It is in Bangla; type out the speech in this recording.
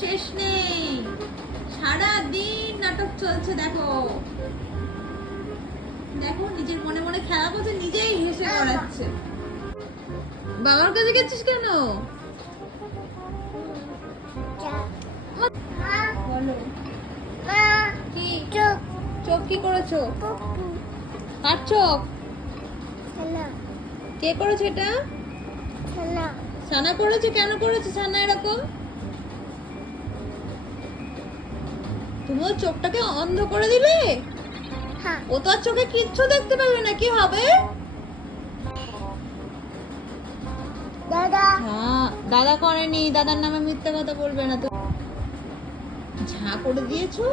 শেষ নেই, সারা দিন নাটক চলছে। দেখো দেখো, নিজের মনে মনে খেলা করছে, নিজেই হেসে করাচ্ছে। বাবার কাছে গেছিস কেন? বলো কি চোখ কি করেছো? কার চোখ? কে করেছে এটা? সানা করেছে। কেন করেছে সানা এরকম? তুমি ওর চোখটাকে অন্ধ করে দিলে? ও তো আর চোখে কিচ্ছু দেখতে পাবে না, কি হবে? হ্যাঁ, দাদা করেনি, দাদার নামে মিথ্যে কথা বলবে না। তো ঝাঁ করে দিয়েছো।